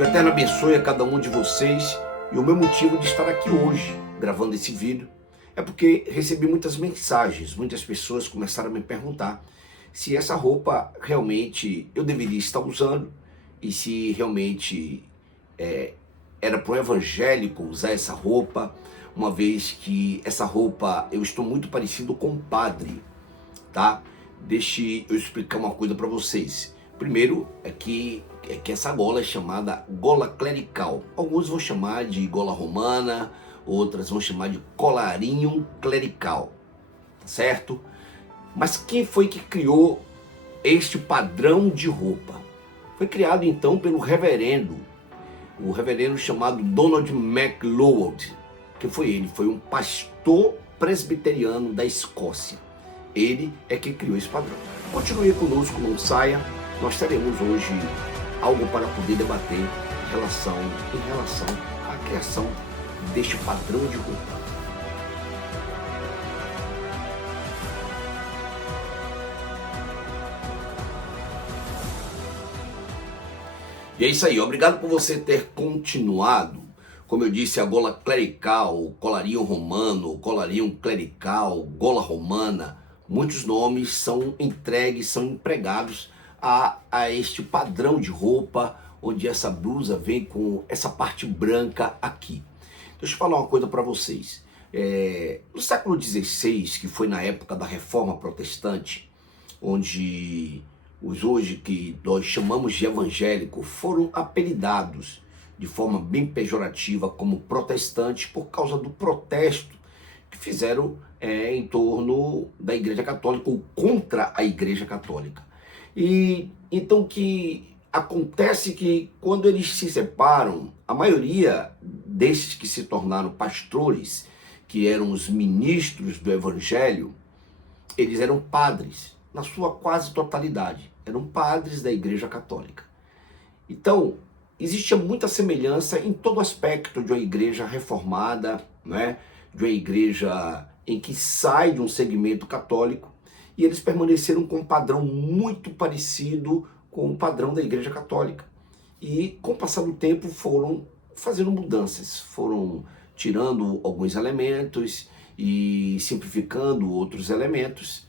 Que o Eterno abençoe a cada um de vocês. E o meu motivo de estar aqui hoje, gravando esse vídeo, é porque recebi muitas mensagens. Muitas pessoas começaram a me perguntar se essa roupa realmente eu deveria estar usando e se realmente era para o evangélico usar essa roupa, uma vez que essa roupa eu estou muito parecido com um padre, tá? Deixe eu explicar uma coisa para vocês. Primeiro é que essa gola é chamada gola clerical. Alguns vão chamar de gola romana, outras vão chamar de colarinho clerical, certo? Mas quem foi que criou este padrão de roupa? Foi criado então pelo reverendo, o reverendo chamado Donald MacLeod, que foi ele, foi um pastor presbiteriano da Escócia. Ele é que criou esse padrão. Continue conosco, não saia. Nós teremos hoje algo para poder debater em relação à criação deste padrão de roupa. E é isso aí, obrigado por você ter continuado. Como eu disse, a gola clerical, colarinho romano, colarinho clerical, gola romana, muitos nomes são entregues, são empregados a este padrão de roupa, onde essa blusa vem com essa parte branca aqui. Deixa eu falar uma coisa para vocês. No século XVI, que foi na época da Reforma Protestante, onde os hoje que nós chamamos de evangélicos foram apelidados de forma bem pejorativa como protestantes por causa do protesto que fizeram em torno da Igreja Católica ou contra a Igreja Católica. E então que acontece que quando eles se separam, a maioria desses que se tornaram pastores, que eram os ministros do Evangelho, eles eram padres, na sua quase totalidade, eram padres da Igreja Católica. Então, existia muita semelhança em todo aspecto de uma igreja reformada, né? De uma igreja em que sai de um segmento católico, e eles permaneceram com um padrão muito parecido com o padrão da Igreja Católica. E com o passar do tempo foram fazendo mudanças, foram tirando alguns elementos e simplificando outros elementos,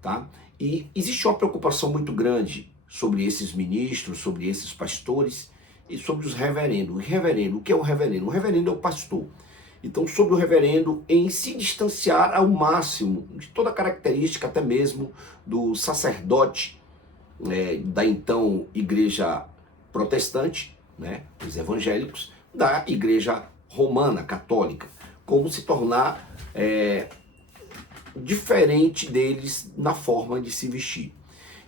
tá? E existe uma preocupação muito grande sobre esses ministros, sobre esses pastores e sobre os reverendos. O reverendo, o que é o reverendo? O reverendo é o pastor. Então, sobre o reverendo em se distanciar ao máximo de toda a característica, até mesmo do sacerdote da então igreja protestante, né, os evangélicos, da igreja romana, católica, como se tornar diferente deles na forma de se vestir.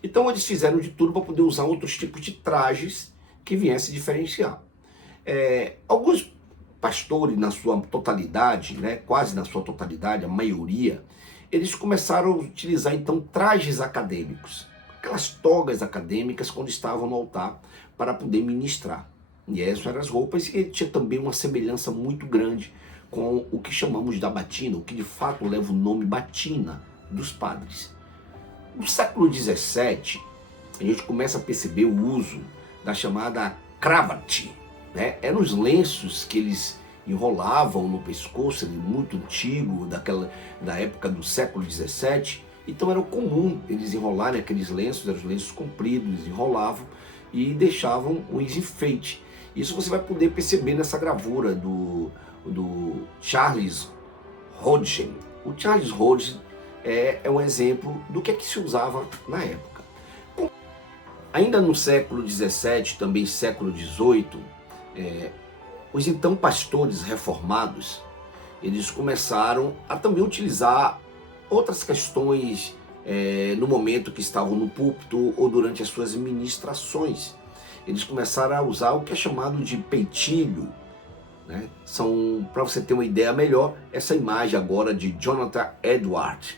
Então, eles fizeram de tudo para poder usar outros tipos de trajes que viessem diferenciar. Alguns pastores, na sua totalidade, né, quase na sua totalidade, a maioria, eles começaram a utilizar então trajes acadêmicos, aquelas togas acadêmicas quando estavam no altar para poder ministrar. E essas eram as roupas, e tinha também uma semelhança muito grande com o que chamamos da batina, o que de fato leva o nome batina dos padres. No século XVII, a gente começa a perceber o uso da chamada cravate, né? Eram os lenços que eles enrolavam no pescoço, muito antigo, da época do século XVII. Então era comum eles enrolarem aqueles lenços, eram os lenços compridos, eles enrolavam e deixavam uns enfeites. Isso você vai poder perceber nessa gravura do Charles Hodgson. O Charles Hodgson é um exemplo do que se usava na época. Ainda no século XVII, também século XVIII, os então pastores reformados, eles começaram a também utilizar outras questões no momento que estavam no púlpito ou durante as suas ministrações. Eles começaram a usar o que é chamado de peitilho, né? Para você ter uma ideia melhor, essa imagem agora de Jonathan Edwards.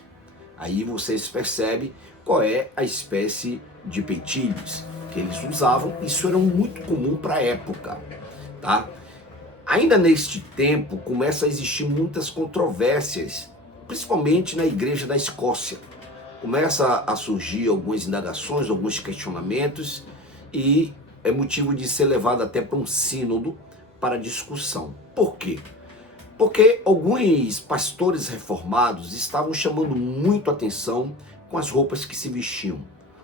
Aí vocês percebem qual é a espécie de peitilhos que eles usavam. Isso era muito comum para a época, tá? Ainda neste tempo começa a existir muitas controvérsias, principalmente na igreja da Escócia. Começa a surgir algumas indagações, alguns questionamentos, e é motivo de ser levado até para um sínodo para discussão. Por quê? Porque alguns pastores reformados estavam chamando muito atenção com as roupas que se vestiam.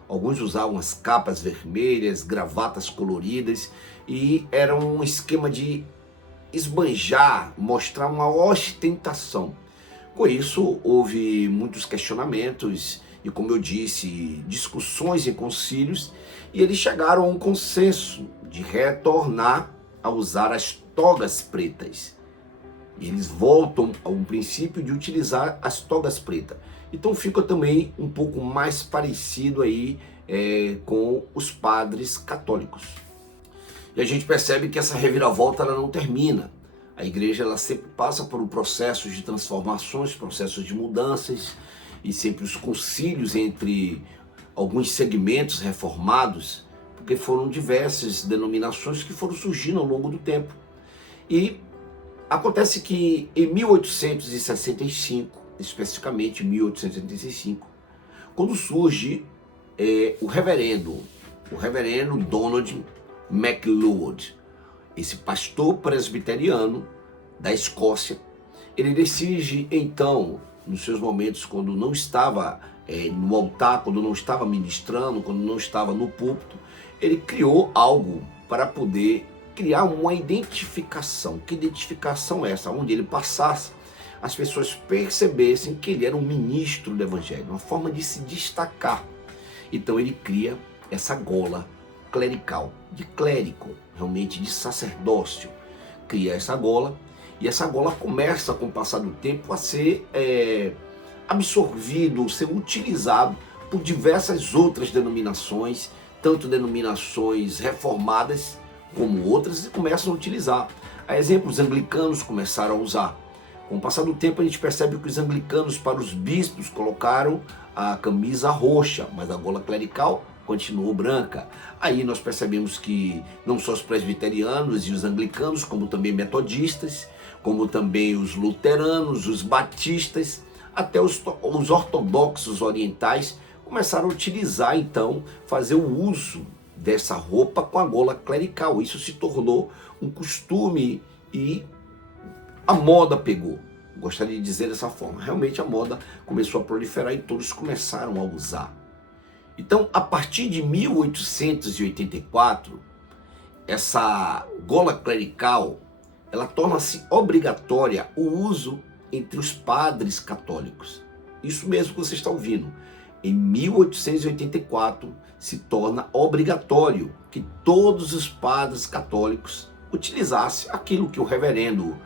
Alguns usavam as capas vermelhas, gravatas coloridas, e era um esquema de esbanjar, mostrar uma ostentação. Com isso, houve muitos questionamentos e, como eu disse, discussões em concílios, e eles chegaram a um consenso de retornar a usar as togas pretas. E eles voltam a um princípio de utilizar as togas pretas. Então fica também um pouco mais parecido aí com os padres católicos. E a gente percebe que essa reviravolta ela não termina. A igreja ela sempre passa por um processo de transformações, processos de mudanças, e sempre os concílios entre alguns segmentos reformados, porque foram diversas denominações que foram surgindo ao longo do tempo. E acontece que em 1865, especificamente 1865, quando surge o reverendo Donald MacLeod, esse pastor presbiteriano da Escócia, ele decide então, nos seus momentos quando não estava no altar, quando não estava ministrando, quando não estava no púlpito, ele criou algo para poder criar uma identificação. Que identificação é essa? Onde ele passasse, as pessoas percebessem que ele era um ministro do evangelho, uma forma de se destacar. Então ele cria essa gola clerical, de clérigo, realmente de sacerdócio. Cria essa gola, e essa gola começa, com o passar do tempo, a ser absorvido, ser utilizado por diversas outras denominações, tanto denominações reformadas como outras, e começam a utilizar. A exemplo, os anglicanos começaram a usar. Com o passar do tempo, a gente percebe que os anglicanos, para os bispos, colocaram a camisa roxa, mas a gola clerical continuou branca. Aí nós percebemos que não só os presbiterianos e os anglicanos, como também metodistas, como também os luteranos, os batistas, até os ortodoxos orientais começaram a utilizar, então, fazer o uso dessa roupa com a gola clerical. Isso se tornou um costume e a moda pegou. Gostaria de dizer dessa forma. Realmente a moda começou a proliferar e todos começaram a usar. Então, a partir de 1884, essa gola clerical, ela torna-se obrigatória o uso entre os padres católicos. Isso mesmo que você está ouvindo. Em 1884, se torna obrigatório que todos os padres católicos utilizassem aquilo que o reverendo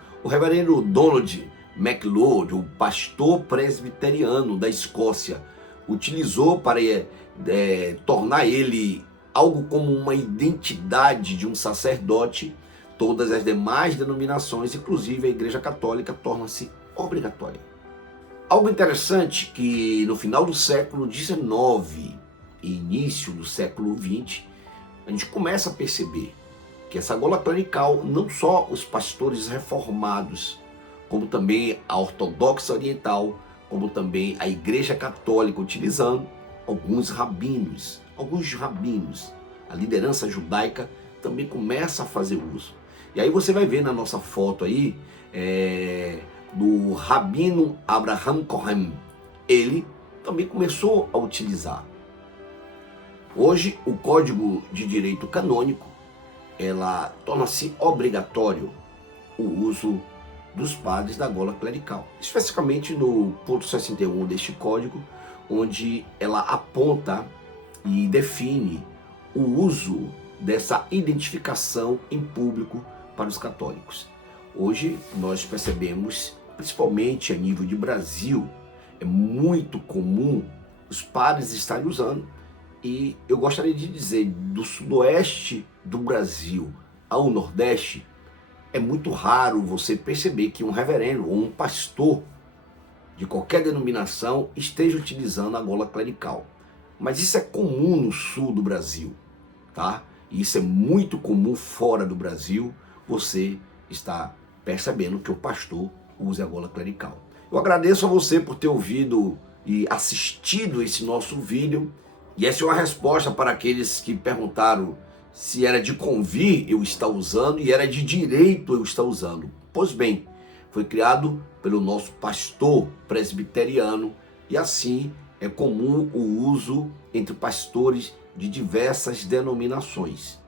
Donald MacLeod, o pastor presbiteriano da Escócia, utilizou para tornar ele algo como uma identidade de um sacerdote. Todas as demais denominações, inclusive a Igreja Católica, torna-se obrigatória. Algo interessante que no final do século XIX e início do século XX, a gente começa a perceber que essa gola clerical, não só os pastores reformados, como também a ortodoxa oriental, como também a Igreja Católica utilizando, alguns rabinos, a liderança judaica também começa a fazer uso. E aí você vai ver na nossa foto aí, do Rabino Abraham Cohen, ele também começou a utilizar. Hoje, o Código de Direito Canônico, ela torna-se obrigatório o uso dos padres da gola clerical, especificamente no ponto 61 deste código, onde ela aponta e define o uso dessa identificação em público para os católicos. Hoje nós percebemos, principalmente a nível de Brasil, é muito comum os padres estarem usando, e eu gostaria de dizer, do sudoeste do Brasil ao nordeste, é muito raro você perceber que um reverendo ou um pastor de qualquer denominação esteja utilizando a gola clerical. Mas isso é comum no sul do Brasil, tá? E isso é muito comum fora do Brasil, você está percebendo que o pastor use a gola clerical. Eu agradeço a você por ter ouvido e assistido esse nosso vídeo. E essa é uma resposta para aqueles que perguntaram se era de convir eu estar usando e era de direito eu estar usando. Pois bem, foi criado pelo nosso pastor presbiteriano e assim é comum o uso entre pastores de diversas denominações.